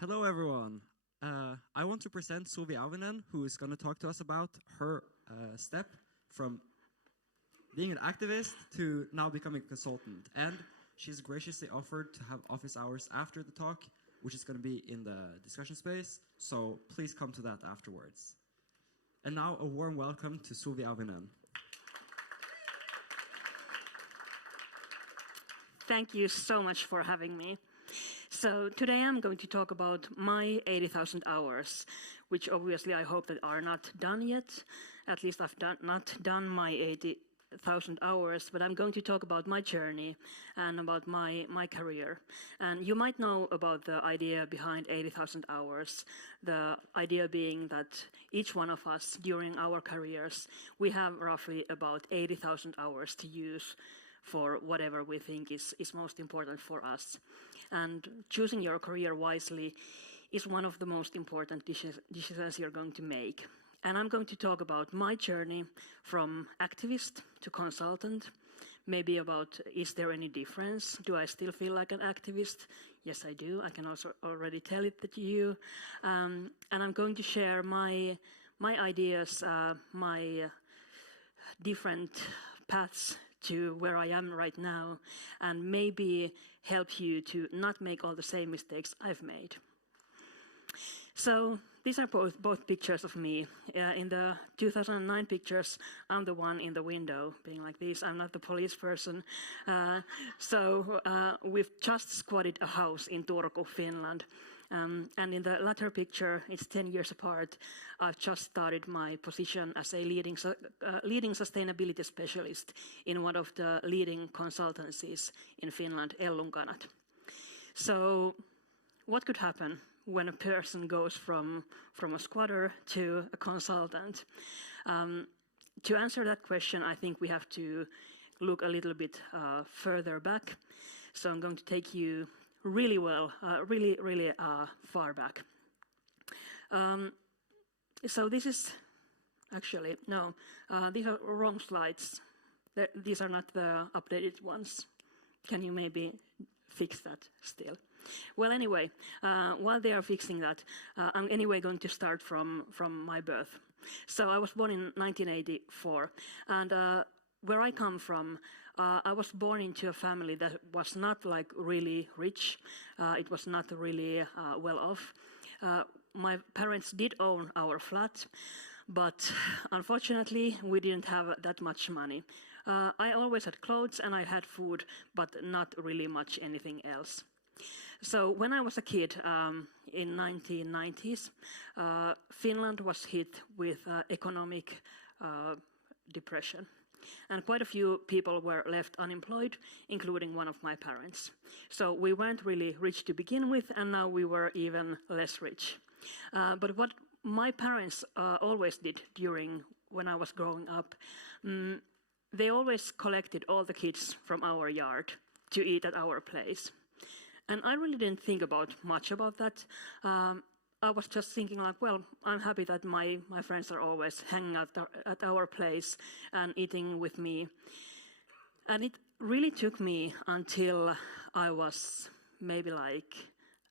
Hello, everyone. I want to present Suvi Auvinen, who is going to talk to us about her step from being an activist to now becoming a consultant. And she's graciously offered to have office hours after the talk, which is going to be in the discussion space. So please come to that afterwards. And now a warm welcome to Suvi Auvinen. Thank you so much for having me. So today I'm going to talk about my 80,000 hours, which obviously I hope that are not done yet. At least I've not done my 80,000 hours, but I'm going to talk about my journey and about my career. And you might know about the idea behind 80,000 hours, the idea being that each one of us during our careers, we have roughly about 80,000 hours to use for whatever we think is most important for us. And choosing your career wisely is one of the most important decisions you're going to make. And I'm going to talk about my journey from activist to consultant, maybe about is there any difference? Do I still feel like an activist? Yes, I do. I can also already tell it to you. And I'm going to share my ideas, my different paths to where I am right now, and maybe help you to not make all the same mistakes I've made. So these are both pictures of me. In the 2009 pictures, I'm the one in the window being like this. I'm not the police person. We've just squatted a house in Turku, Finland. And in the latter picture, it's 10 years apart. I've just started my position as a leading sustainability specialist in one of the leading consultancies in Finland, Ellunkanat. So what could happen when a person goes from a squatter to a consultant? To answer that question, I think we have to look a little bit further back. So I'm going to take you really far back. So this is actually, no, these are wrong slides. These are not the updated ones. Can you maybe fix that still? Well, anyway, while they are fixing that, I'm anyway going to start from my birth. So I was born in 1984, and where I come from, I was born into a family that was not like really rich. It was not really well off. My parents did own our flat, but unfortunately we didn't have that much money. I always had clothes and I had food, but not really much anything else. So when I was a kid in 1990s, Finland was hit with economic depression. And quite a few people were left unemployed, including one of my parents. So we weren't really rich to begin with, and now we were even less rich. But what my parents always did when I was growing up, they always collected all the kids from our yard to eat at our place. And I really didn't think much about that. I was just thinking like, well, I'm happy that my friends are always hanging out at our place and eating with me. And it really took me until I was maybe like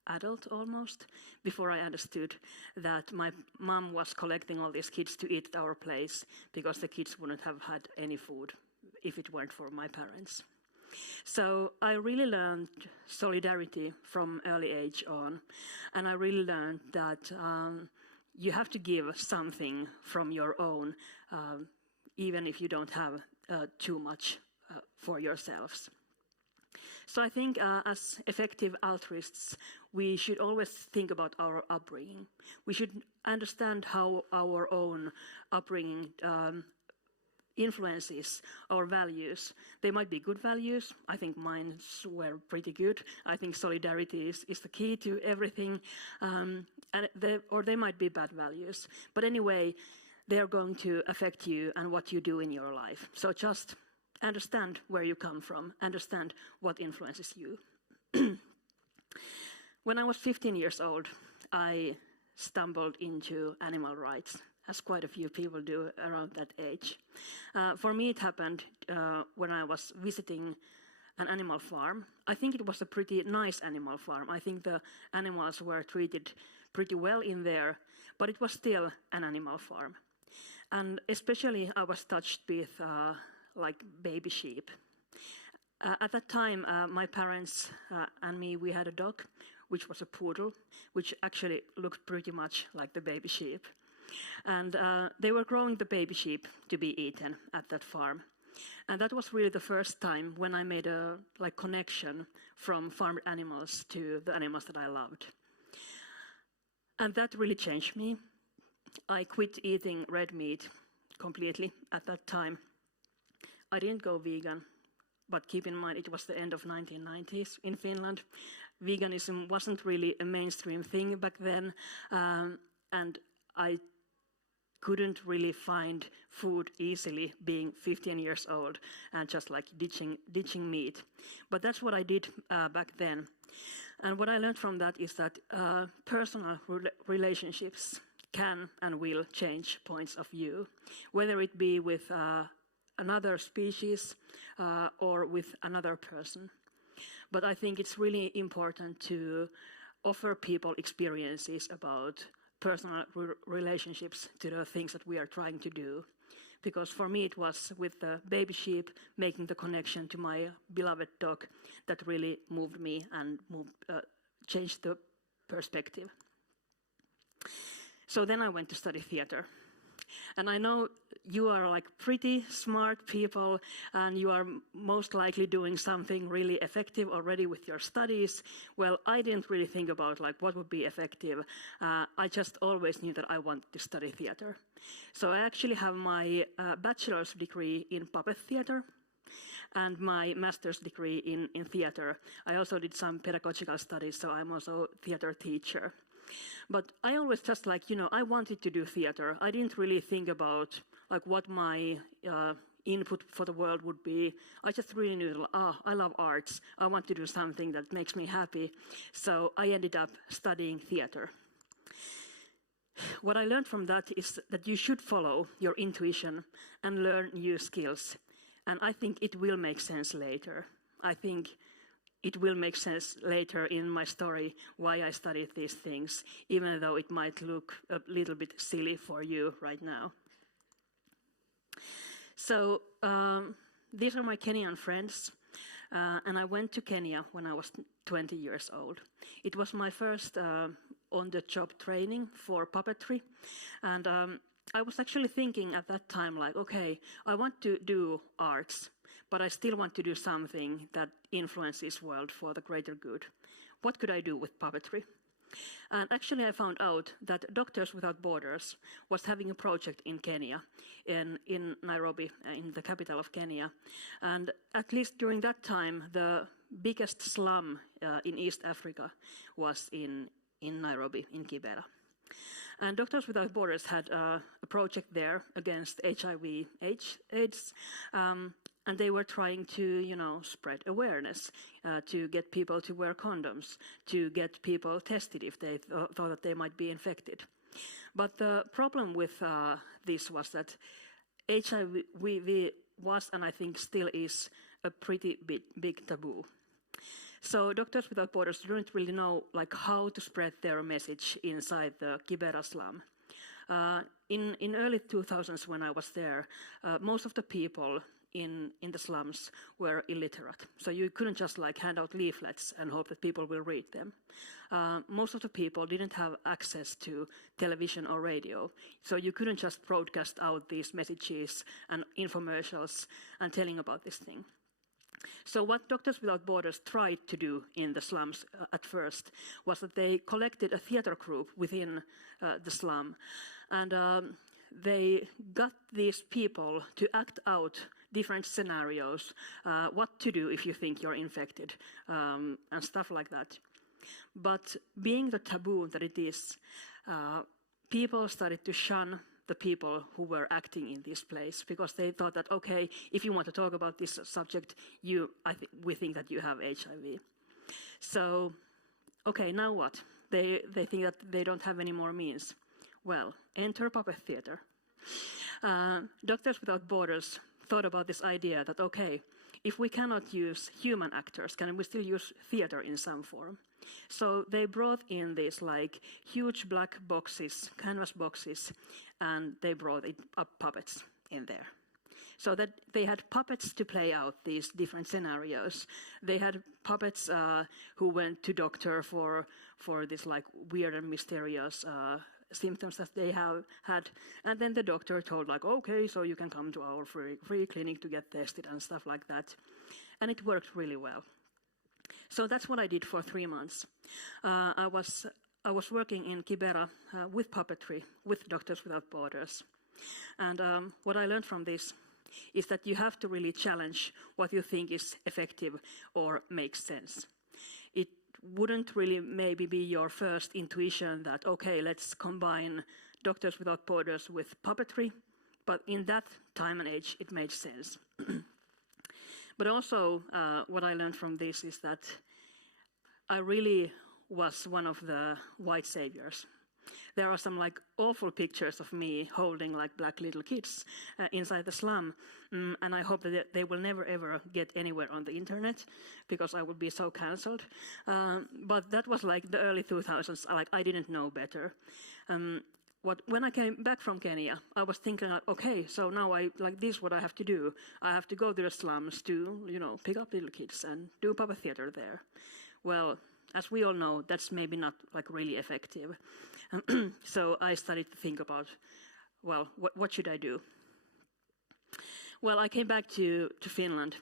adult almost, before I understood that my mom was collecting all these kids to eat at our place because the kids wouldn't have had any food if it weren't for my parents. So I really learned solidarity from early age on, and I really learned that you have to give something from your own, even if you don't have too much for yourselves. So I think as effective altruists, we should always think about our upbringing. We should understand how our own upbringing influences our values. They might be good values. I think mine were pretty good. I think solidarity is the key to everything. Or they might be bad values. But anyway, they're going to affect you and what you do in your life. So just understand where you come from. Understand what influences you. When I was 15 years old, I stumbled into animal rights, as quite a few people do around that age. For me, it happened when I was visiting an animal farm. I think it was a pretty nice animal farm. I think the animals were treated pretty well in there, but it was still an animal farm. And especially I was touched with like baby sheep. At that time, my parents and me, we had a dog, which was a poodle, which actually looked pretty much like the baby sheep. And they were growing the baby sheep to be eaten at that farm. And that was really the first time when I made a connection from farmed animals to the animals that I loved. And that really changed me. I quit eating red meat completely at that time. I didn't go vegan, but keep in mind it was the end of 1990s in Finland. Veganism wasn't really a mainstream thing back then, and I couldn't really find food easily being 15 years old and just like ditching meat. But that's what I did back then. And what I learned from that is that personal relationships can and will change points of view, whether it be with another species or with another person. But I think it's really important to offer people experiences about personal relationships to the things that we are trying to do. Because for me it was with the baby sheep, making the connection to my beloved dog, that really moved me and changed the perspective. So then I went to study theater. And I know you are like pretty smart people and you are most likely doing something really effective already with your studies. Well, I didn't really think about like what would be effective. I just always knew that I wanted to study theater. So I actually have my bachelor's degree in puppet theater and my master's degree in theater. I also did some pedagogical studies, so I'm also a theater teacher. But I always just I wanted to do theater. I didn't really think about like what my input for the world would be. I just really knew, I love arts. I want to do something that makes me happy. So I ended up studying theater. What I learned from that is that you should follow your intuition and learn new skills. And I think it will make sense later. I think it will make sense later in my story why I studied these things, even though it might look a little bit silly for you right now. So these are my Kenyan friends, and I went to Kenya when I was 20 years old. It was my first on-the-job training for puppetry, and I was actually thinking at that time, like, okay, I want to do arts, but I still want to do something that influences the world for the greater good. What could I do with puppetry? And actually I found out that Doctors Without Borders was having a project in Kenya, in Nairobi, in the capital of Kenya. And at least during that time, the biggest slum in East Africa was in Nairobi, in Kibera. And Doctors Without Borders had a project there against HIV/AIDS, and they were trying to, spread awareness, to get people to wear condoms, to get people tested if they thought that they might be infected. But the problem with this was that HIV was, and I think still is, a pretty big taboo. So Doctors Without Borders didn't really know how to spread their message inside the Kibera slum. In early 2000s when I was there, most of the people in the slums were illiterate. So you couldn't just hand out leaflets and hope that people will read them. Most of the people didn't have access to television or radio. So you couldn't just broadcast out these messages and infomercials and telling about this thing. So what Doctors Without Borders tried to do in the slums at first was that they collected a theater group within the slum, and they got these people to act out different scenarios, what to do if you think you're infected, and stuff like that. But being the taboo that it is, people started to shun the people who were acting in this place because they thought that, okay, if you want to talk about this subject, we think that you have HIV. So, okay, now what? They think that they don't have any more means. Well, enter puppet theater. Doctors Without Borders thought about this idea that, okay, if we cannot use human actors, can we still use theater in some form? So they brought in these like huge black boxes, canvas boxes, and they brought up puppets in there. So that they had puppets to play out these different scenarios. They had puppets who went to doctor for this like weird and mysterious symptoms that they have had, and then the doctor told like, okay, so you can come to our free clinic to get tested and stuff like that, and it worked really well. So that's what I did for 3 months. I was working in Kibera with puppetry, with Doctors Without Borders, and what I learned from this is that you have to really challenge what you think is effective or makes sense. It wouldn't really maybe be your first intuition that, okay, let's combine Doctors Without Borders with puppetry, but in that time and age, it made sense. But also, what I learned from this is that I really was one of the white saviors. There are some like awful pictures of me holding like black little kids inside the slum, and I hope that they will never ever get anywhere on the internet because I would be so cancelled. But that was like the early 2000s. Like I didn't know better. When I came back from Kenya, I was thinking like, okay, so now this is what I have to do. I have to go to the slums to pick up little kids and do puppet theater there. Well, as we all know, that's maybe not like really effective. So I started to think about, well, what should I do? Well, I came back to Finland,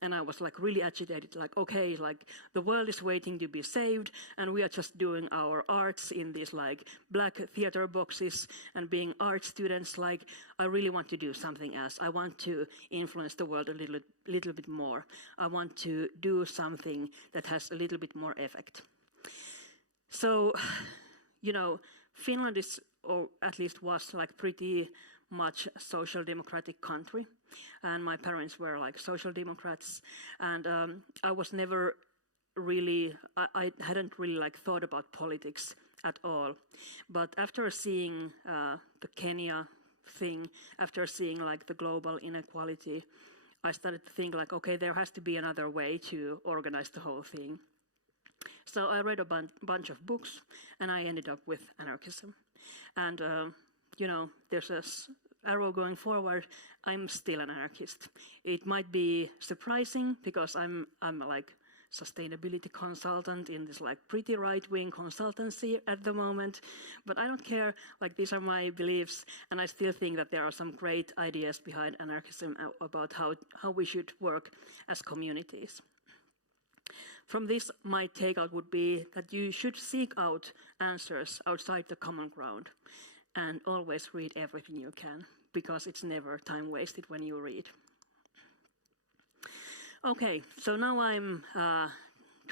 and I was like really agitated, like, okay, like the world is waiting to be saved, and we are just doing our arts in these like black theater boxes and being art students. Like, I really want to do something else. I want to influence the world a little bit more. I want to do something that has a little bit more effect. So, Finland is, or at least was, like pretty much a social democratic country, and my parents were like social democrats, and I was never really, I hadn't really like thought about politics at all. But after seeing the Kenya thing, after seeing like the global inequality, I started to think like, okay, there has to be another way to organize the whole thing. So I read a bunch of books, and I ended up with anarchism. And, there's a arrow going forward. I'm still an anarchist. It might be surprising because I'm like sustainability consultant in this like pretty right-wing consultancy at the moment, but I don't care. Like, these are my beliefs, and I still think that there are some great ideas behind anarchism about how we should work as communities. From this, my takeout would be that you should seek out answers outside the common ground, and always read everything you can, because it's never time wasted when you read. Okay, so now I'm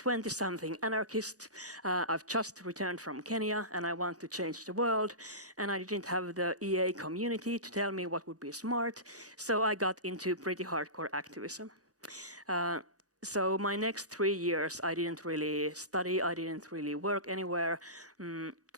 20-something anarchist. I've just returned from Kenya, and I want to change the world, and I didn't have the EA community to tell me what would be smart, so I got into pretty hardcore activism. So my next 3 years, I didn't really study, I didn't really work anywhere.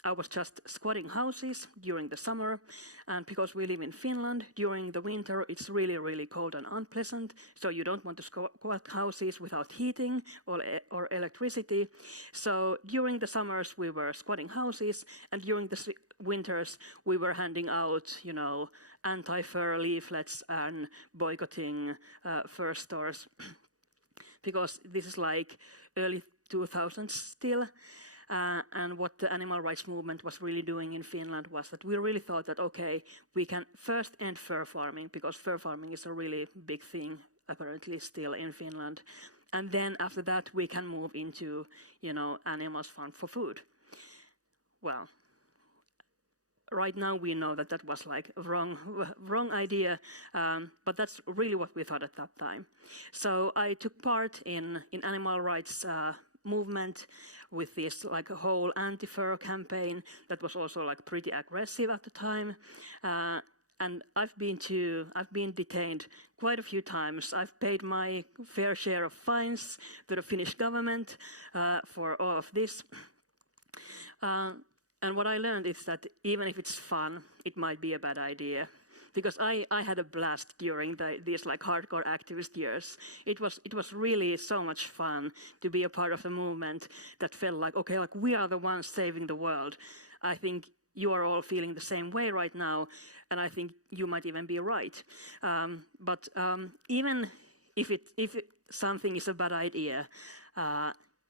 I was just squatting houses during the summer, and because we live in Finland, during the winter it's really, really cold and unpleasant, so you don't want to squat houses without heating or electricity. So during the summers we were squatting houses, and during the winters we were handing out, anti-fur leaflets and boycotting fur stores. Because this is like early 2000s still, and what the animal rights movement was really doing in Finland was that we really thought that, okay, we can first end fur farming, because fur farming is a really big thing apparently still in Finland, and then after that we can move into, animals farmed for food. Well, right now we know that that was like a wrong idea, but that's really what we thought at that time. So I took part in animal rights movement with this like a whole anti-fur campaign that was also like pretty aggressive at the time. And I've been detained quite a few times. I've paid my fair share of fines to the Finnish government for all of this. And what I learned is that even if it's fun, it might be a bad idea because I had a blast during these like hardcore activist years. It was really so much fun to be a part of a movement that felt like, okay, like we are the ones saving the world. I think you are all feeling the same way right now, and I think you might even be right. But even if something is a bad idea,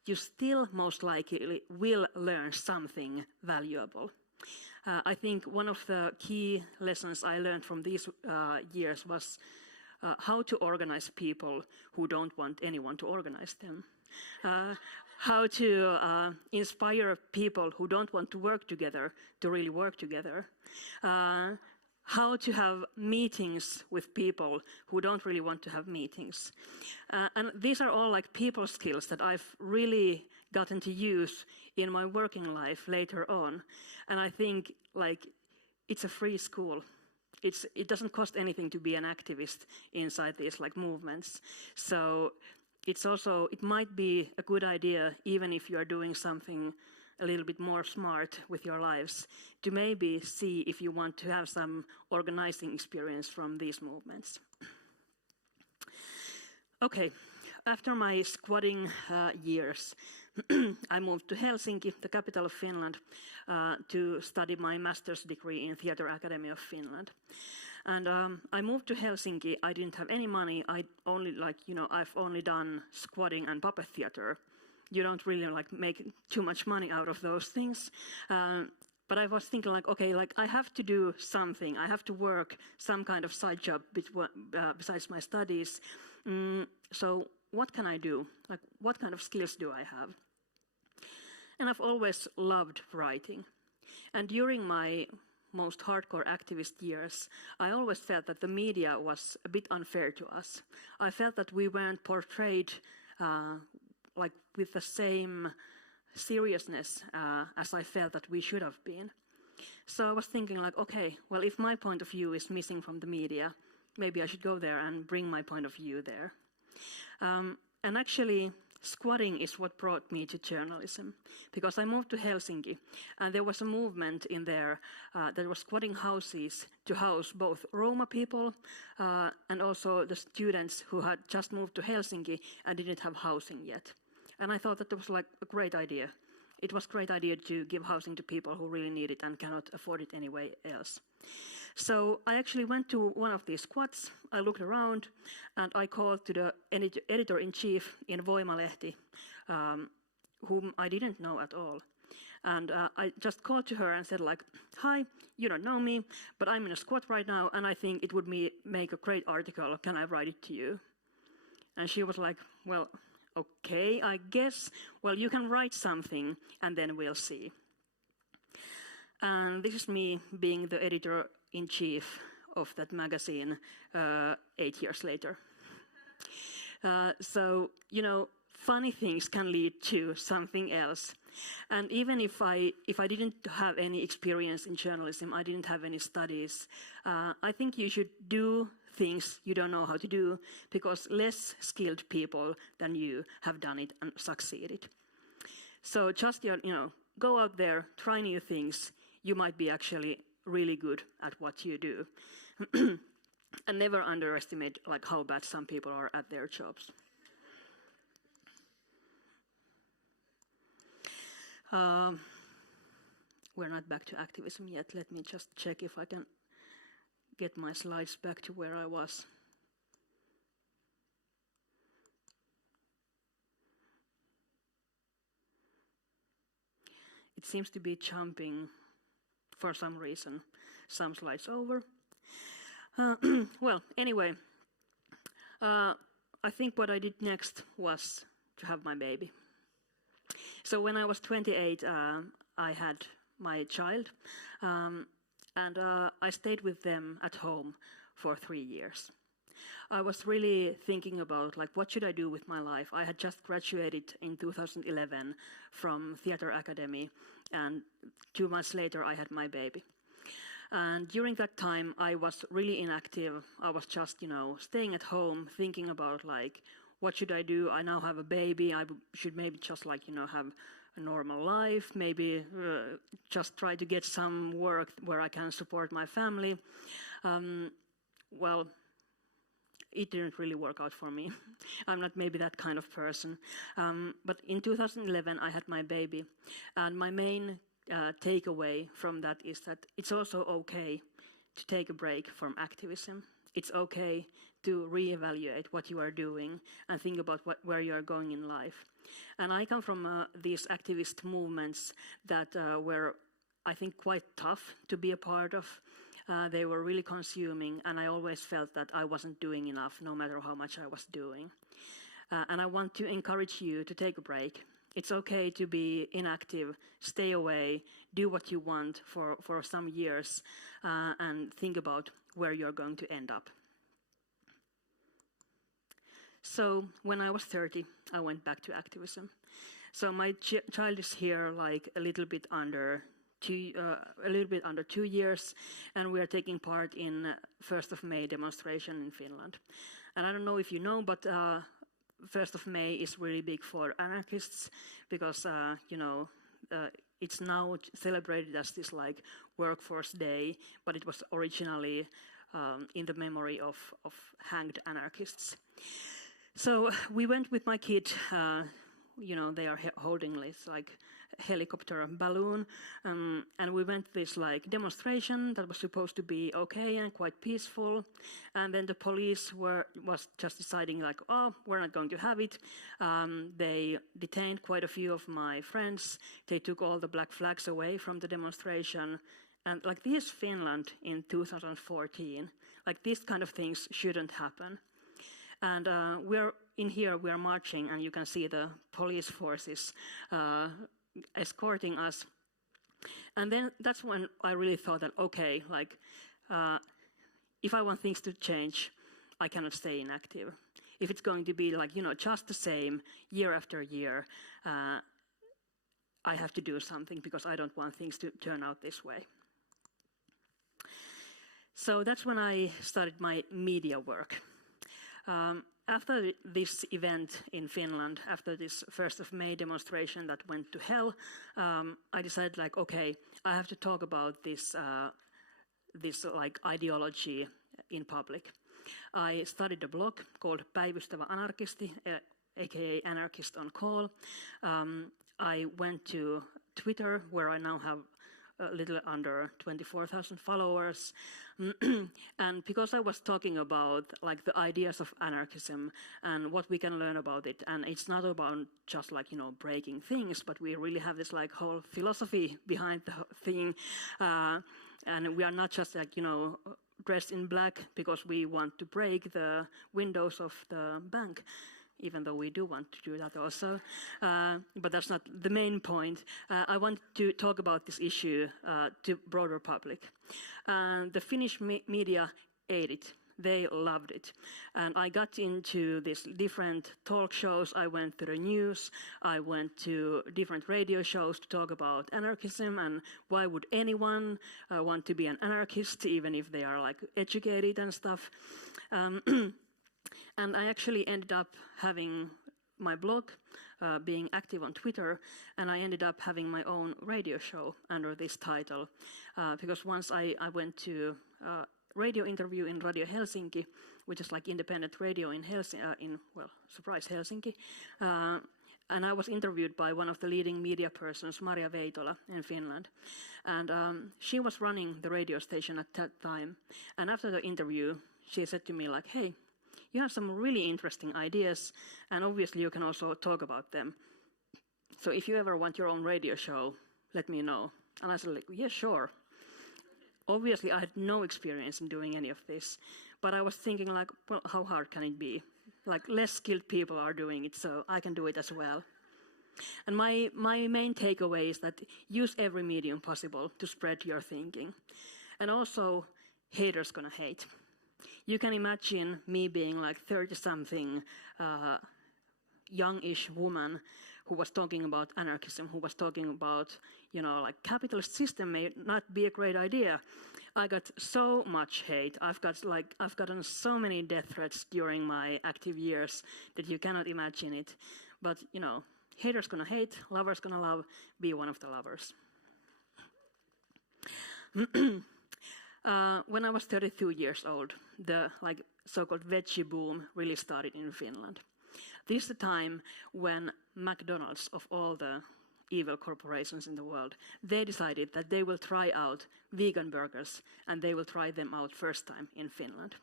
you still most likely will learn something valuable. I think one of the key lessons I learned from these years was how to organize people who don't want anyone to organize them. How to inspire people who don't want to work together to really work together. How to have meetings with people who don't really want to have meetings. And these are all like people skills that I've really gotten to use in my working life later on. And I think like it's a free school. It doesn't cost anything to be an activist inside these like movements. So it might be a good idea, even if you are doing something a little bit more smart with your lives, to maybe see if you want to have some organizing experience from these movements. Okay, after my squatting years, I moved to Helsinki, the capital of Finland, to study my master's degree in Theatre Academy of Finland. And I moved to Helsinki. I didn't have any money. I've only done squatting and puppet theater. You don't really like make too much money out of those things. But I was thinking like, okay, like I have to do something. I have to work some kind of side job besides my studies. So what can I do? Like what kind of skills do I have? And I've always loved writing. And during my most hardcore activist years, I always felt that the media was a bit unfair to us. I felt that we weren't portrayed like with the same seriousness as I felt that we should have been. So I was thinking like, okay, well, if my point of view is missing from the media, maybe I should go there and bring my point of view there. And actually, squatting is what brought me to journalism, because I moved to Helsinki, and there was a movement in there that was squatting houses to house both Roma people and also the students who had just moved to Helsinki and didn't have housing yet. And I thought that was like a great idea. It was a great idea to give housing to people who really need it and cannot afford it anyway else. So I actually went to one of these squats, I looked around, and I called to the editor-in-chief in Voimalehti, whom I didn't know at all. And I just called to her and said like, hi, you don't know me, but I'm in a squat right now, and I think it would make a great article. Can I write it to you? And she was like, well, okay, I guess. Well, you can write something, and then we'll see. And this is me being the editor-in-chief of that magazine 8 years later. So, you know, funny things can lead to something else. And even if I didn't have any experience in journalism, I didn't have any studies, I think you should do things you don't know how to do, because less skilled people than you have done it and succeeded. So just, you know, go out there, try new things. You might be actually really good at what you do. And never underestimate like how bad some people are at their jobs. We're not back to activism yet. Let me just check if I can get my slides back to where I was. It seems to be jumping for some reason, some slides over. Well, anyway, I think what I did next was to have my baby. So when I was 28, I had my child, and I stayed with them at home for 3 years. I was really thinking about, like, what should I do with my life? I had just graduated in 2011 from Theatre Academy, and 2 months later I had my baby. And during that time I was really inactive. I was just, you know, staying at home, thinking about, like, what should I do? I now have a baby. I should maybe just like, have a normal life, maybe just try to get some work where I can support my family. Well, it didn't really work out for me. I'm not maybe that kind of person. But in 2011, I had my baby. And my main takeaway from that is that it's also okay to take a break from activism. It's okay to reevaluate what you are doing and think about where you are going in life. And I come from these activist movements that were, I think, quite tough to be a part of. They were really consuming, and I always felt that I wasn't doing enough, no matter how much I was doing. And I want to encourage you to take a break. It's okay to be inactive, stay away, do what you want for some years, and think about where you're going to end up. So when I was 30, I went back to activism. So my child is here like a little bit under 2 years, and we are taking part in 1st of May demonstration in Finland. And I don't know if you know, but 1st of May is really big for anarchists because, it's now celebrated as this like workforce day, but it was originally in the memory of hanged anarchists. So we went with my kid, they are holding this like helicopter balloon, and we went this like demonstration that was supposed to be okay and quite peaceful, and then the police was just deciding like, oh, we're not going to have it. They detained quite a few of my friends. They took all the black flags away from the demonstration, and like this is Finland in 2014. Like these kind of things shouldn't happen. And we're in here, we are marching, and you can see the police forces escorting us. And then that's when I really thought that, okay, like, if I want things to change, I cannot stay inactive. If it's going to be like, just the same year after year, I have to do something because I don't want things to turn out this way. So that's when I started my media work. After this event in Finland, after this 1st of May demonstration that went to hell, I decided like, okay, I have to talk about this like ideology in public. I started a blog called Päivystävä Anarkisti, aka Anarchist on Call. I went to Twitter, where I now have a little under 24,000 followers. And because I was talking about like the ideas of anarchism and what we can learn about it, and it's not about just like, breaking things, but we really have this like whole philosophy behind the thing. And we are not just like, dressed in black because we want to break the windows of the bank, even though we do want to do that also. But that's not the main point. I want to talk about this issue to broader public. The Finnish media ate it. They loved it. And I got into these different talk shows. I went to the news. I went to different radio shows to talk about anarchism and why would anyone want to be an anarchist, even if they are like educated and stuff. And I actually ended up having my blog, being active on Twitter, and I ended up having my own radio show under this title. Because once I went to a radio interview in Radio Helsinki, which is like independent radio in Helsinki. And I was interviewed by one of the leading media persons, Maria Veitola, in Finland. And she was running the radio station at that time. And after the interview, she said to me like, hey, you have some really interesting ideas, and obviously you can also talk about them. So if you ever want your own radio show, let me know. And I said, like, yeah, sure. Obviously, I had no experience in doing any of this, but I was thinking, like, well, how hard can it be? Like, less skilled people are doing it, so I can do it as well. And my main takeaway is that use every medium possible to spread your thinking. And also, haters gonna hate. You can imagine me being like 30-something youngish woman who was talking about anarchism, who was talking about, like capitalist system may not be a great idea. I got so much hate. I've gotten so many death threats during my active years that you cannot imagine it. But, haters gonna hate, lovers gonna love, be one of the lovers. When I was 32 years old, the so-called veggie boom really started in Finland. This is the time when McDonald's, of all the evil corporations in the world, they decided that they will try out vegan burgers, and they will try them out first time in Finland.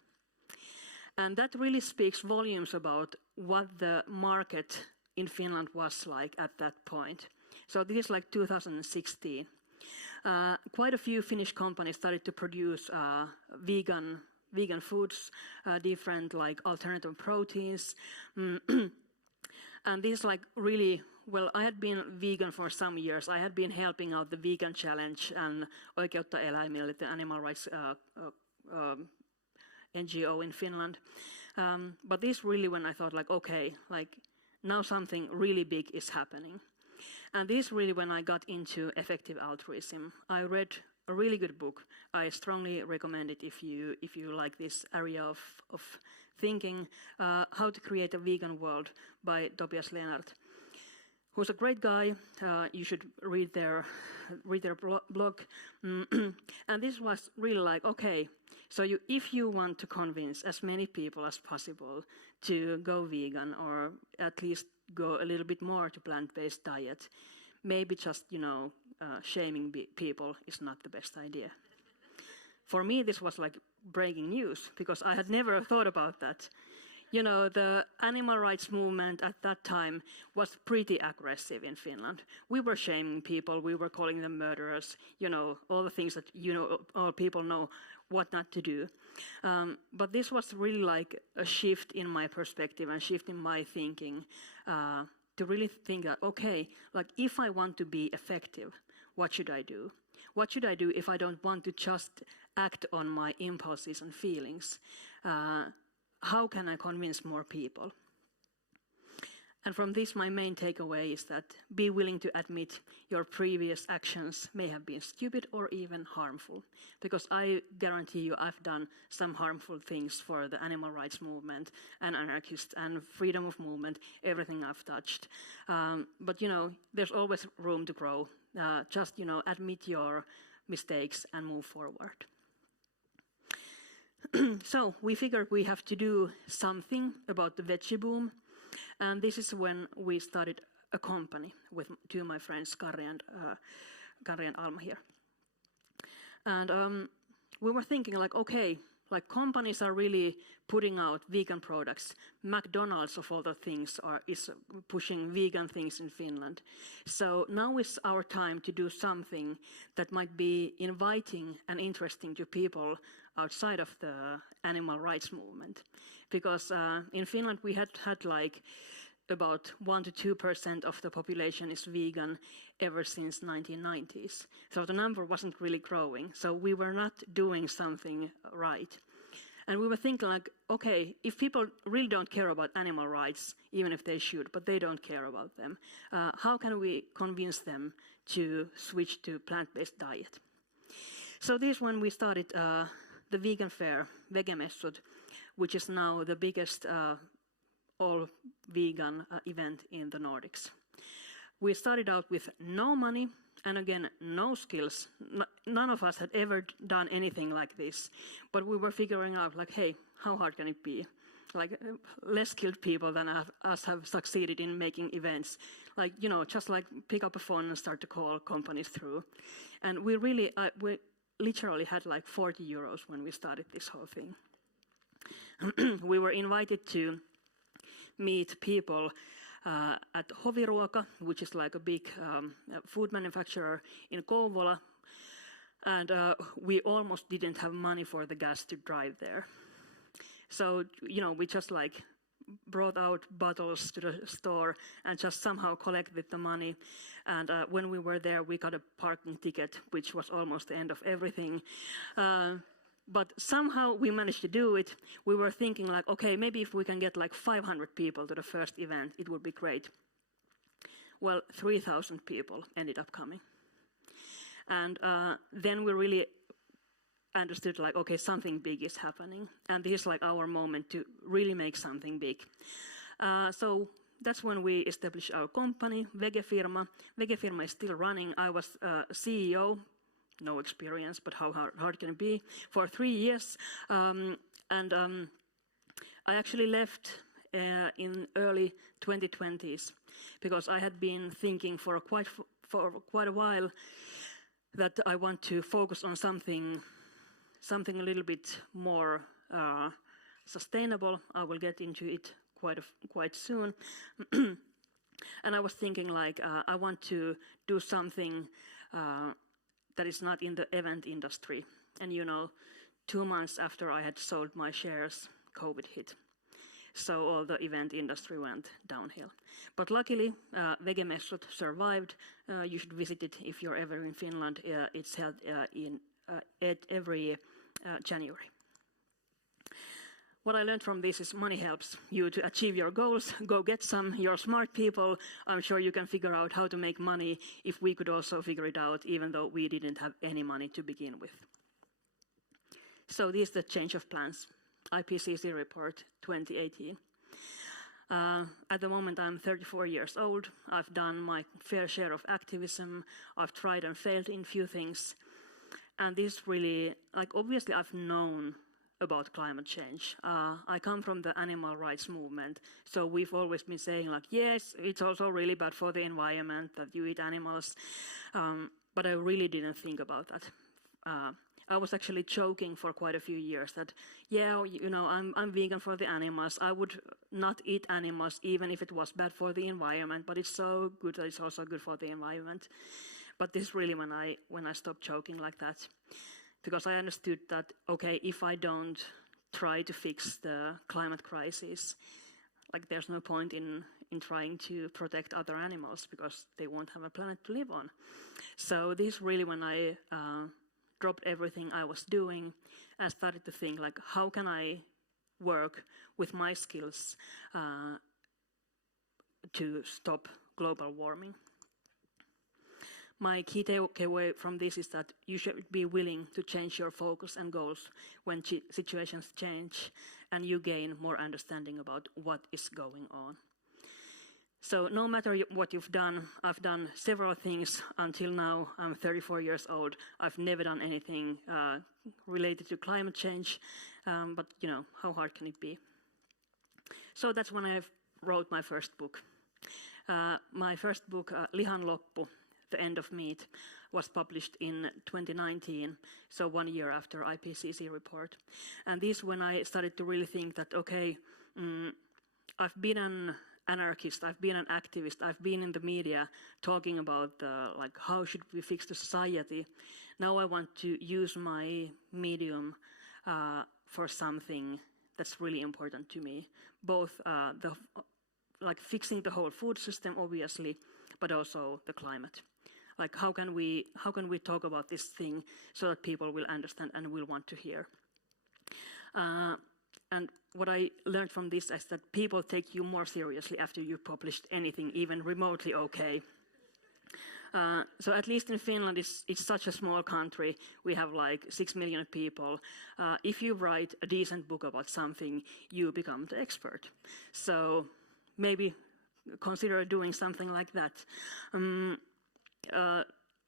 And that really speaks volumes about what the market in Finland was like at that point. So this is like 2016. Quite a few Finnish companies started to produce vegan foods, different alternative proteins. And this really, well, I had been vegan for some years. I had been helping out the Vegan Challenge and Oikeutta eläimille, the animal rights NGO in Finland. But this really when I thought okay, now something really big is happening. And this really when I got into effective altruism. I read a really good book. I strongly recommend it if you like this area of thinking, How to Create a Vegan World by Tobias Lennart, who's a great guy. You should read their blog. And this was really okay, so if you want to convince as many people as possible to go vegan, or at least go a little bit more to plant-based diet, maybe just, shaming people is not the best idea. For me, this was breaking news, because I had never thought about that. The animal rights movement at that time was pretty aggressive in Finland. We were shaming people, we were calling them murderers, all the things that, all people know what not to do. But this was really a shift in my perspective and shift in my thinking, to really think that, okay, if I want to be effective, what should I do? What should I do if I don't want to just act on my impulses and feelings? How can I convince more people? And from this, my main takeaway is that be willing to admit your previous actions may have been stupid or even harmful. Because I guarantee you I've done some harmful things for the animal rights movement and anarchists and freedom of movement, everything I've touched. But there's always room to grow. Just admit your mistakes and move forward. So we figured we have to do something about the veggie boom. And this is when we started a company with two of my friends, Kari and Alma here. And we were thinking okay, companies are really putting out vegan products. McDonald's of all the things is pushing vegan things in Finland. So now is our time to do something that might be inviting and interesting to people outside of the animal rights movement. Because in Finland we had about 1 to 2% of the population is vegan ever since 1990s. So the number wasn't really growing. So we were not doing something right. And we were thinking okay, if people really don't care about animal rights, even if they should, but they don't care about them, how can we convince them to switch to plant-based diet? So this is when we started the vegan fair, Vegemessut, which is now the biggest all-vegan event in the Nordics. We started out with no money, and again, no skills. None of us had ever done anything like this. But we were figuring out, hey, how hard can it be? Less skilled people than us have succeeded in making events. Just pick up a phone and start to call companies through. And we literally had 40 euros when we started this whole thing. We were invited to meet people at Hoviruoka, which is a big food manufacturer in Kouvola, and we almost didn't have money for the gas to drive there. So, we just brought out bottles to the store and just somehow collected the money. And when we were there, we got a parking ticket, which was almost the end of everything. But somehow we managed to do it. We were thinking like, okay, maybe if we can get like 500 people to the first event, it would be great. Well, 3,000 people ended up coming. And then we really understood like, okay, something big is happening. And this is like our moment to really make something big. So that's when we established our company, Vegefirma. Vegefirma is still running. I was CEO, no experience, but how hard can it be, for 3 years. I actually left in early 2020s because I had been thinking for quite a while that I want to focus on something a little bit more sustainable. I will get into it quite soon. And I was thinking like I want to do something that is not in the event industry. And 2 months after I had sold my shares, COVID hit. So all the event industry went downhill. But luckily, Vegemessut survived. You should visit it if you're ever in Finland. It's held every January. What I learned from this is money helps you to achieve your goals. Go get some. You're smart people. I'm sure you can figure out how to make money if we could also figure it out, even though we didn't have any money to begin with. So this is the change of plans. IPCC report 2018. At the moment, I'm 34 years old. I've done my fair share of activism. I've tried and failed in few things. And this really, like, obviously I've known about climate change. I come from the animal rights movement, so we've always been saying like, yes, it's also really bad for the environment that you eat animals, but I really didn't think about that. I was actually joking for quite a few years that, yeah, I'm vegan for the animals. I would not eat animals even if it was bad for the environment, but it's so good that it's also good for the environment. But this is really when I stopped joking like that. Because I understood that, okay, if I don't try to fix the climate crisis, like there's no point in trying to protect other animals because they won't have a planet to live on. So this is really when I dropped everything I was doing and started to think like, how can I work with my skills to stop global warming? My key takeaway from this is that you should be willing to change your focus and goals when situations change and you gain more understanding about what is going on. So no matter what you've done, I've done several things until now. I'm 34 years old. I've never done anything related to climate change, but how hard can it be? So that's when I wrote my first book. My first book, Lihan Loppu, The End of Meat, was published in 2019, so 1 year after IPCC report. And this when I started to really think that, okay, I've been an anarchist, I've been an activist, I've been in the media talking about like how should we fix the society. Now I want to use my medium for something that's really important to me, both like fixing the whole food system, obviously, but also the climate. Like how can we talk about this thing so that people will understand and will want to hear? And what I learned from this is that people take you more seriously after you published anything, even remotely okay. So at least in Finland, it's such a small country. We have like 6 million people. If you write a decent book about something, you become the expert. So maybe consider doing something like that.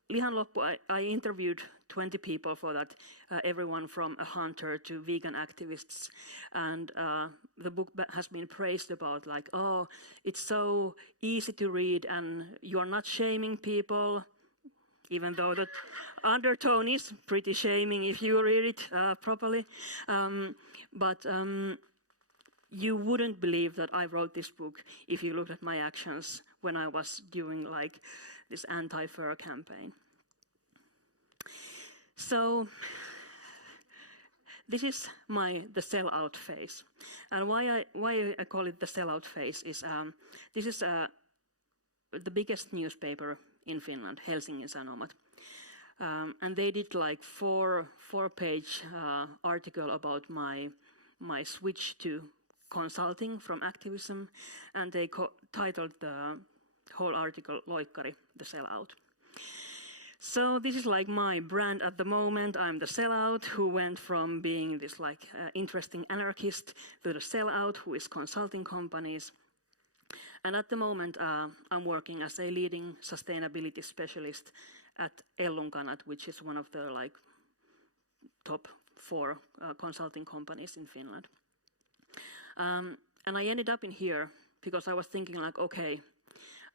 Lihan Loppu, I interviewed 20 people for that, everyone from a hunter to vegan activists. And the book has been praised about like, oh, it's so easy to read and you are not shaming people, even though the undertone is pretty shaming if you read it properly. But you wouldn't believe that I wrote this book if you looked at my actions when I was doing like this anti-fur campaign. So this is the sellout phase. And why I call it the sellout phase is this is the biggest newspaper in Finland, Helsingin Sanomat. And they did like four-page article about my switch to consulting from activism, and they titled the whole article "Loikkari, the sellout." So this is like my brand at the moment. I'm the sellout who went from being this like interesting anarchist to the sellout who is consulting companies. And at the moment, I'm working as a leading sustainability specialist at EAGxNordics, which is one of the like top 4 consulting companies in Finland. And I ended up in here because I was thinking like, okay,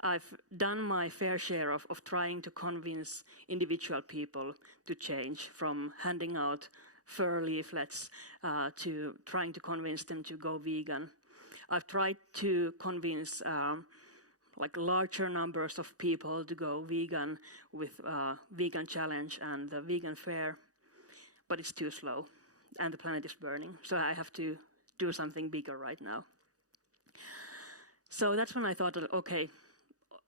I've done my fair share of trying to convince individual people to change, from handing out fur leaflets to trying to convince them to go vegan. I've tried to convince like larger numbers of people to go vegan with Vegan Challenge and the Vegan Fair, but it's too slow and the planet is burning. So I have to do something bigger right now. So that's when I thought that, okay,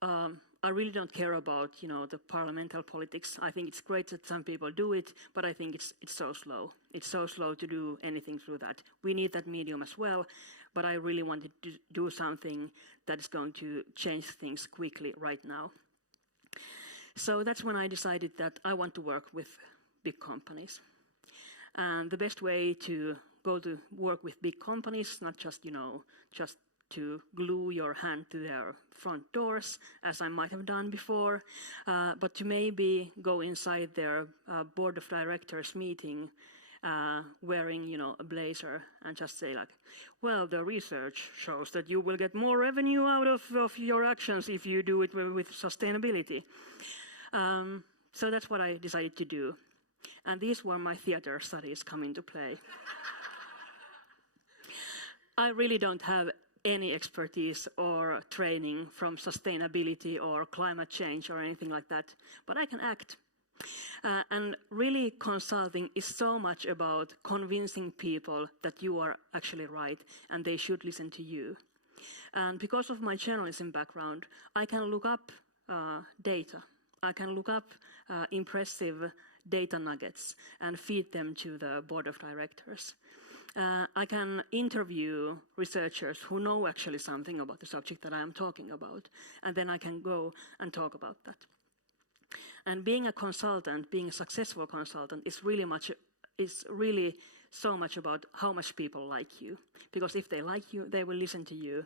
I really don't care about, you know, the parliamentary politics. I think it's great that some people do it, but I think it's so slow. It's so slow to do anything through that. We need that medium as well, but I really wanted to do something that is going to change things quickly right now. So that's when I decided that I want to work with big companies. And the best way to go to work with big companies, not just, you know, just to glue your hand to their front doors, as I might have done before, but to maybe go inside their board of directors meeting wearing, you know, a blazer and just say like, well, the research shows that you will get more revenue out of your actions if you do it with sustainability. So that's what I decided to do. And these were my theater studies come into play. I really don't have any expertise or training from sustainability or climate change or anything like that, but I can act. And really consulting is so much about convincing people that you are actually right and they should listen to you. And because of my journalism background, I can look up data. I can look up impressive data nuggets and feed them to the board of directors. I can interview researchers who know actually something about the subject that I am talking about, and then I can go and talk about that. And being a consultant, being a successful consultant, is really so much about how much people like you. Because if they like you, they will listen to you,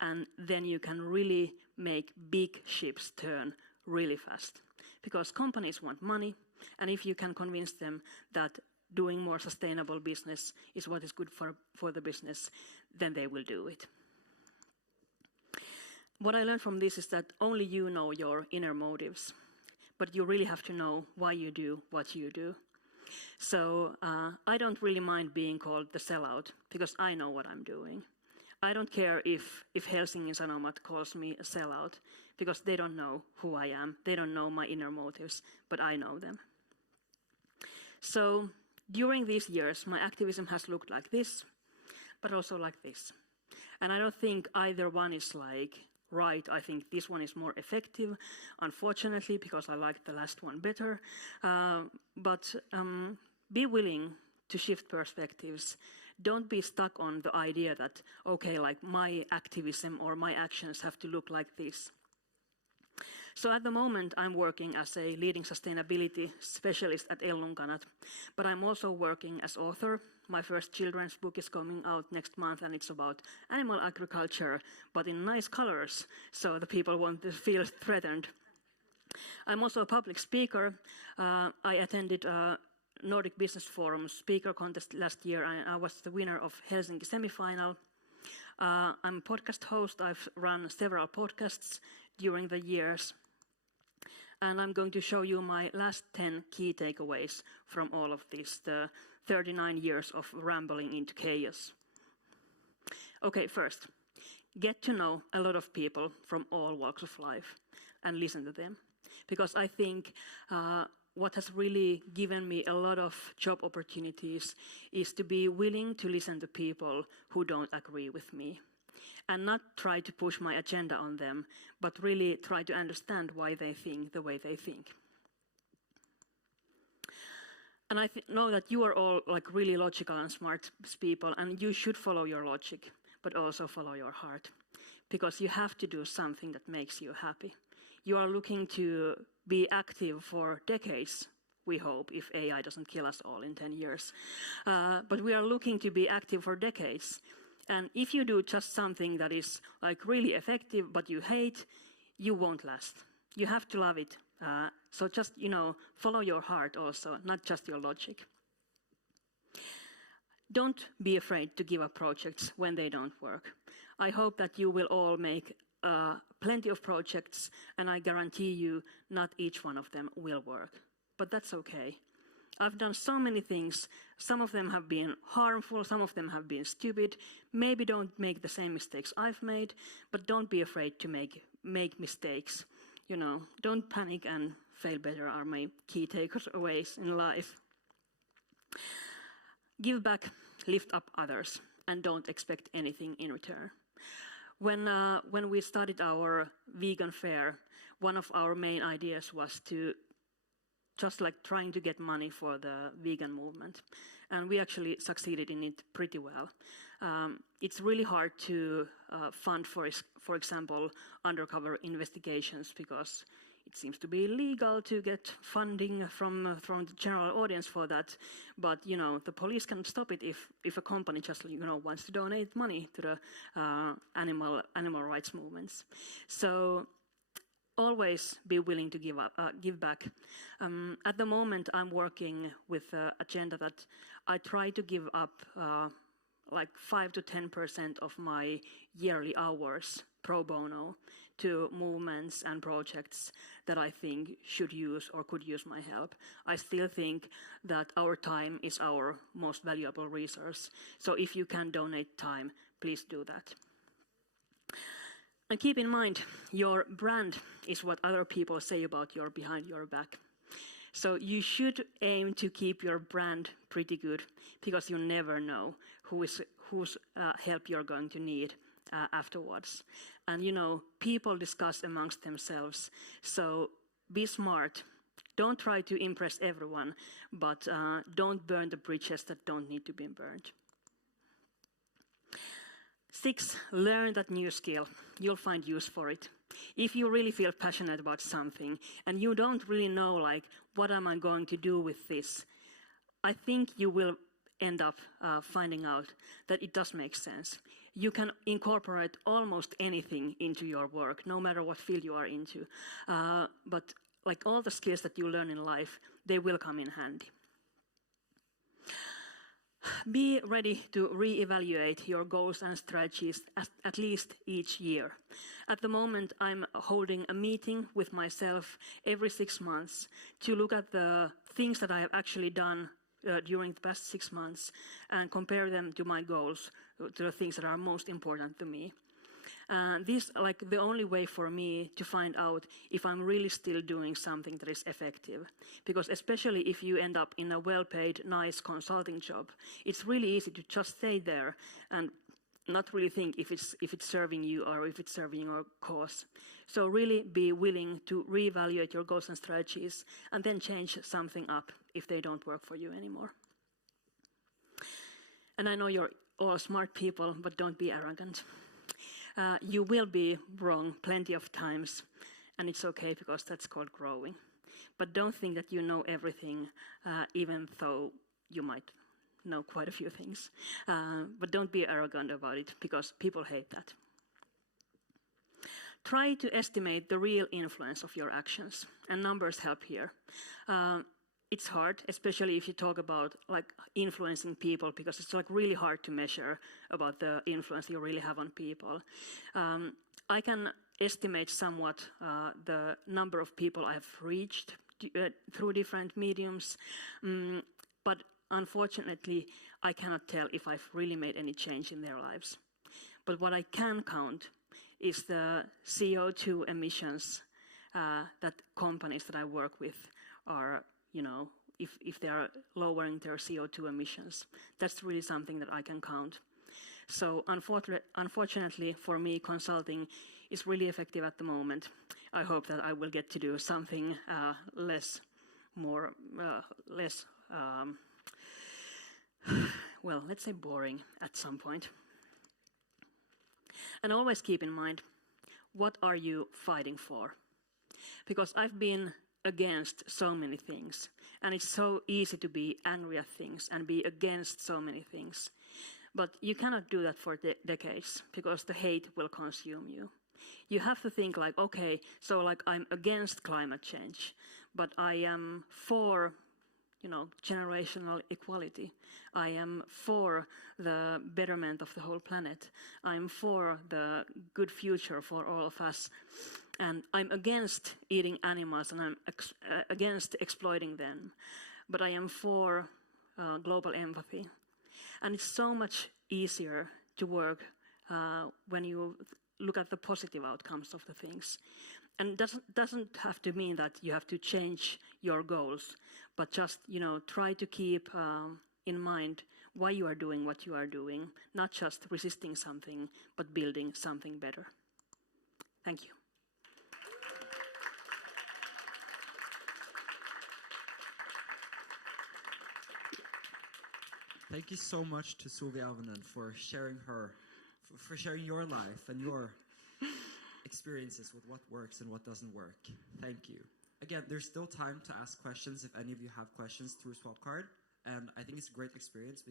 and then you can really make big ships turn really fast. Because companies want money, and if you can convince them that doing more sustainable business is what is good for the business, then they will do it. What I learned from this is that only you know your inner motives, but you really have to know why you do what you do. So I don't really mind being called the sellout, because I know what I'm doing. I don't care if Helsingin Sanomat calls me a sellout, because they don't know who I am. They don't know my inner motives, but I know them. So during these years, my activism has looked like this, but also like this. And I don't think either one is like right. I think this one is more effective, unfortunately, because I like the last one better. But be willing to shift perspectives. Don't be stuck on the idea that, okay, like my activism or my actions have to look like this. So at the moment, I'm working as a leading sustainability specialist at EAGxNordics, but I'm also working as author. My first children's book is coming out next month, and it's about animal agriculture, but in nice colors, so the people won't feel threatened. I'm also a public speaker. I attended Nordic Business Forum speaker contest last year, and I was the winner of Helsinki semifinal. I'm a podcast host. I've run several podcasts during the years. And I'm going to show you my last 10 key takeaways from all of this, the 39 years of rambling into chaos. Okay, first, get to know a lot of people from all walks of life and listen to them. Because I think what has really given me a lot of job opportunities is to be willing to listen to people who don't agree with me. And not try to push my agenda on them, but really try to understand why they think the way they think. And I know that you are all like really logical and smart people, and you should follow your logic, but also follow your heart, because you have to do something that makes you happy. You are looking to be active for decades, we hope, if AI doesn't kill us all in 10 years. But we are looking to be active for decades. And if you do just something that is like really effective, but you hate, you won't last. You have to love it. So just, follow your heart also, not just your logic. Don't be afraid to give up projects when they don't work. I hope that you will all make plenty of projects, and I guarantee you not each one of them will work. But that's okay. I've done so many things. Some of them have been harmful, some of them have been stupid. Maybe don't make the same mistakes I've made, but don't be afraid to make mistakes. Don't panic and fail better are my key takeaways in life. Give back, lift up others, and don't expect anything in return. When we started our vegan fair, one of our main ideas was to just like trying to get money for the vegan movement. And we actually succeeded in it pretty well. It's really hard to fund, for example, undercover investigations, because it seems to be illegal to get funding from the general audience for that. But, the police can stop it if a company just, wants to donate money to the animal rights movements. So always be willing to give back. At the moment, I'm working with an agenda that I try to give up like 5 to 10% of my yearly hours pro bono to movements and projects that I think should use or could use my help. I still think that our time is our most valuable resource. So if you can donate time, please do that. And keep in mind, your brand is what other people say about you behind your back. So you should aim to keep your brand pretty good, because you never know whose help you're going to need afterwards. And people discuss amongst themselves, so be smart. Don't try to impress everyone, but don't burn the bridges that don't need to be burned. 6, learn that new skill. You'll find use for it. If you really feel passionate about something and you don't really know, like, what am I going to do with this, I think you will end up finding out that it does make sense. You can incorporate almost anything into your work, no matter what field you are into. But like all the skills that you learn in life, they will come in handy. Be ready to reevaluate your goals and strategies at least each year. At the moment, I'm holding a meeting with myself every 6 months to look at the things that I have actually done during the past 6 months and compare them to my goals, to the things that are most important to me. This like the only way for me to find out if I'm really still doing something that is effective. Because especially if you end up in a well-paid, nice consulting job, it's really easy to just stay there and not really think if it's serving you or if it's serving your cause. So really be willing to reevaluate your goals and strategies and then change something up if they don't work for you anymore. And I know you're all smart people, but don't be arrogant. You will be wrong plenty of times, and it's okay because that's called growing. But don't think that you know everything, even though you might know quite a few things. But don't be arrogant about it, because people hate that. Try to estimate the real influence of your actions, and numbers help here. It's hard, especially if you talk about like influencing people, because it's like really hard to measure about the influence you really have on people. I can estimate somewhat the number of people I've reached through different mediums, but unfortunately, I cannot tell if I've really made any change in their lives. But what I can count is the CO2 emissions that companies that I work with are, if they are lowering their CO2 emissions. That's really something that I can count. So unfortunately for me, consulting is really effective at the moment. I hope that I will get to do something less well, let's say boring at some point. And always keep in mind, what are you fighting for? Because I've been against so many things, and it's so easy to be angry at things and be against so many things. But you cannot do that for decades, because the hate will consume you. You have to think like, okay, so like I'm against climate change, but I am for, generational equality. I am for the betterment of the whole planet. I'm for the good future for all of us. And I'm against eating animals, and I'm against exploiting them. But I am for global empathy. And it's so much easier to work when you look at the positive outcomes of the things. And it doesn't have to mean that you have to change your goals, but just, try to keep in mind why you are doing what you are doing, not just resisting something, but building something better. Thank you. Thank you so much to Suvi Auvinen for sharing for sharing your life and your experiences with what works and what doesn't work. Thank you. Again, there's still time to ask questions if any of you have questions through Swapcard. And I think it's a great experience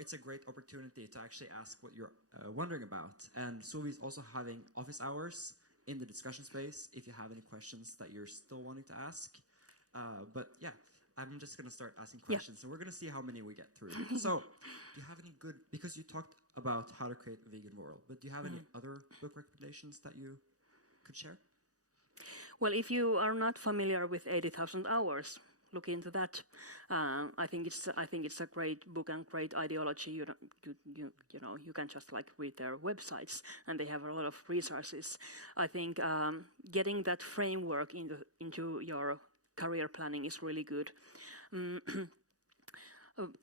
it's a great opportunity to actually ask what you're wondering about. And Suvi's also having office hours in the discussion space if you have any questions that you're still wanting to ask. But yeah, I'm just going to start asking questions, and we're going to see how many we get through. So, do you have any because you talked about how to create a vegan world, but do you have any other book recommendations that you could share? Well, if you are not familiar with 80,000 Hours, look into that. I think it's a great book and great ideology. You can just like read their websites, and they have a lot of resources. I think getting that framework into your career planning is really good.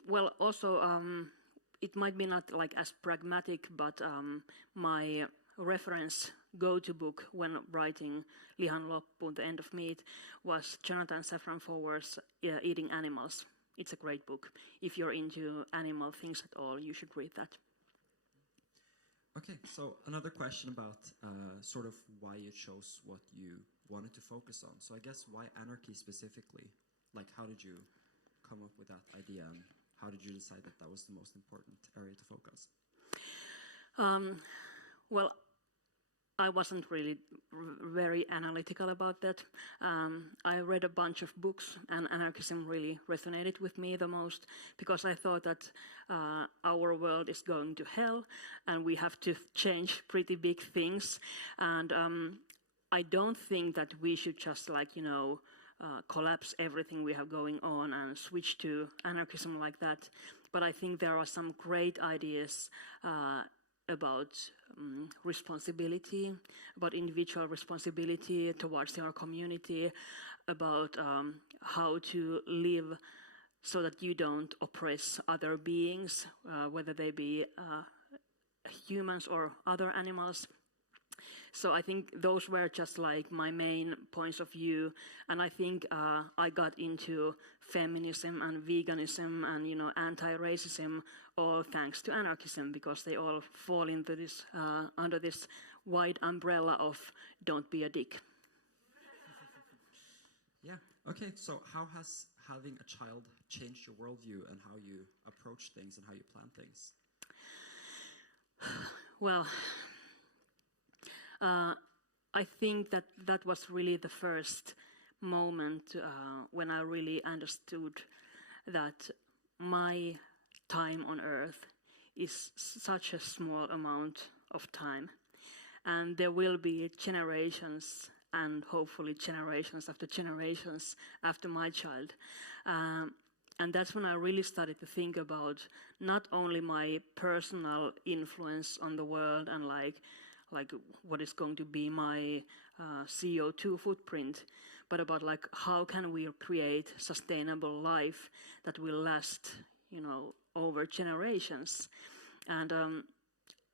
Well, also it might be not like as pragmatic, but my reference go-to book when writing Lihan Loppuun, The End of Meat, was Jonathan Safran Foer's Eating Animals. It's a great book. If you're into animal things at all, you should read that. Okay, so another question about sort of why you chose what you wanted to focus on. So I guess why anarchy specifically? Like, how did you come up with that idea, and how did you decide that that was the most important area to focus? Well, I wasn't really very analytical about that. I read a bunch of books, and anarchism really resonated with me the most, because I thought that our world is going to hell, and we have to change pretty big things. And I don't think that we should just collapse everything we have going on and switch to anarchism like that. But I think there are some great ideas about responsibility, about individual responsibility towards our community, about how to live so that you don't oppress other beings, whether they be humans or other animals. So I think those were just like my main points of view, and I think I got into feminism and veganism and anti-racism all thanks to anarchism, because they all fall into this under this wide umbrella of don't be a dick. Yeah. Okay. So how has having a child changed your worldview and how you approach things and how you plan things? Well, I think that was really the first moment when I really understood that my time on Earth is such a small amount of time, and there will be generations and hopefully generations after my child. And that's when I really started to think about not only my personal influence on the world and like what is going to be my CO2 footprint, but about like how can we create sustainable life that will last, over generations. And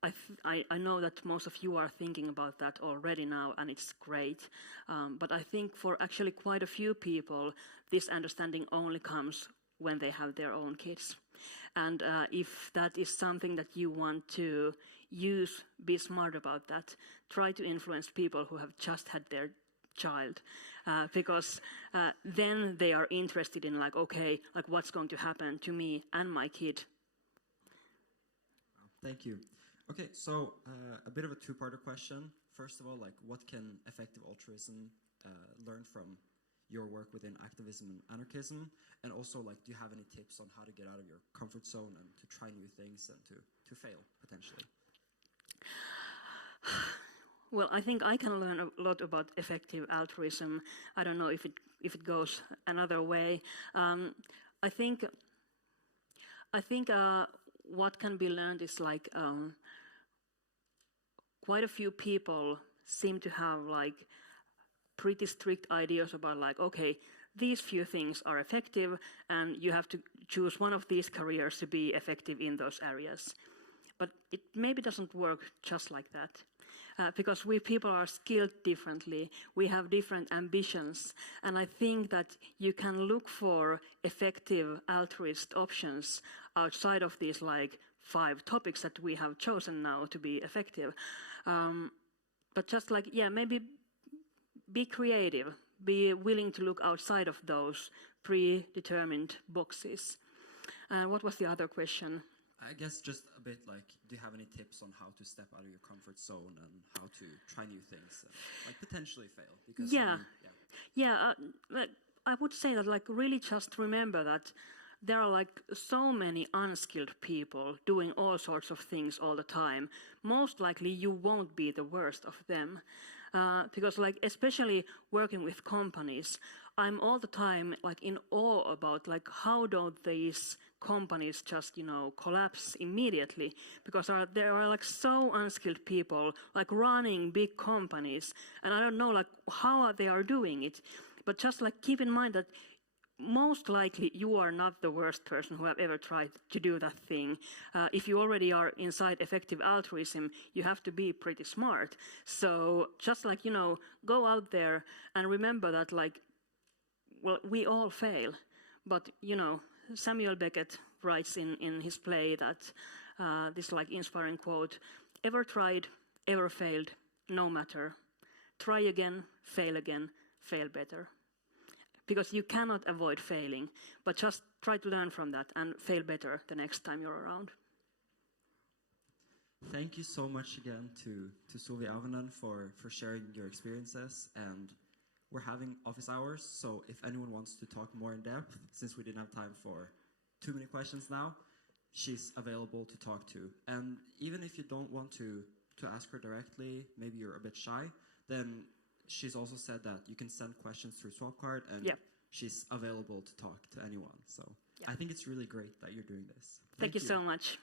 I know that most of you are thinking about that already now, and it's great. But I think for actually quite a few people, this understanding only comes when they have their own kids. And if that is something that you want to use, be smart about that. Try to influence people who have just had their child, because then they are interested in like, okay, like what's going to happen to me and my kid. Thank you. Okay, so a bit of a two-parter question. First of all, like what can effective altruism learn from your work within activism and anarchism? And also, like, do you have any tips on how to get out of your comfort zone and to try new things and to fail, potentially? Well, I think I can learn a lot about effective altruism. I don't know if it goes another way. I think what can be learned is like quite a few people seem to have like pretty strict ideas about like, okay, these few things are effective and you have to choose one of these careers to be effective in those areas. But it maybe doesn't work just like that. Because we people are skilled differently, we have different ambitions, and I think that you can look for effective altruist options outside of these like 5 topics that we have chosen now to be effective. But just like, yeah, maybe be creative, be willing to look outside of those predetermined boxes. What was the other question? I guess just a bit like, do you have any tips on how to step out of your comfort zone and how to try new things and like potentially fail? Because I would say that like really just remember that there are like so many unskilled people doing all sorts of things all the time. Most likely you won't be the worst of them. Because like especially working with companies, I'm all the time like in awe about like how don't these companies just, you know, collapse immediately, because there are like so unskilled people like running big companies, and I don't know like how they are doing it, but just like keep in mind that most likely you are not the worst person who have ever tried to do that thing. If you already are inside effective altruism, you have to be pretty smart. So just like, you know, go out there and remember that like, well, we all fail, but you know, Samuel Beckett writes in his play that this like inspiring quote, ever tried, ever failed, no matter. Try again, fail better. Because you cannot avoid failing, but just try to learn from that and fail better the next time you're around. Thank you so much again to Suvi Auvinen for sharing your experiences, and we're having office hours, so if anyone wants to talk more in depth, since we didn't have time for too many questions now, she's available to talk to. And even if you don't want to ask her directly, maybe you're a bit shy, then she's also said that you can send questions through Swapcard, and she's available to talk to anyone. So I think it's really great that you're doing this. Thank you so much.